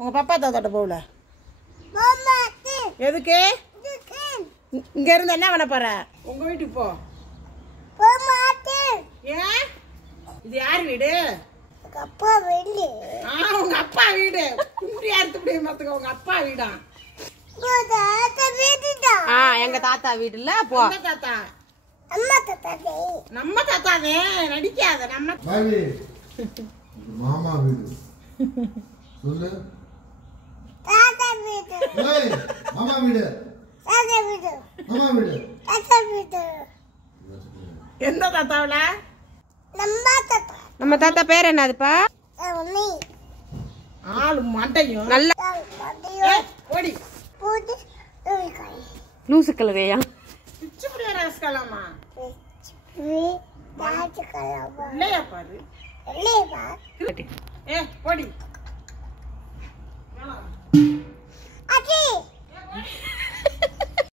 உங்க பாப்பா தாத்தாட்ட போகல. எதுக்கு? இங்க இருந்து என்ன பண்ண போற? உங்க வீட்டுக்கு போ. ஏன்? இது யார் வீடு? அப்பா வீடு. உங்க அப்பா வீடு. கும்பியா இருக்க மாத்துக்க. உங்க அப்பா வீடா? எங்க தாத்தா வீடுல போ. தாத்தா நம்ம தாத்தாவே நடிக்காத. நம்ம மாமா வீடு சொல்லு. தாத்தா வீடு. மாமா வீடு. தாத்தா வீடு. மாமா வீடு. தாத்தா வீடு. எந்த தாத்தாவுல? நம்ம தாத்தா பேர் என்னதுப்பா? ஆளு மண்டையும் நல்ல ஓடி லூசு கலரையா பிச்சு புடியா ரசகலாமா இல்லையா பாரு. ஓடி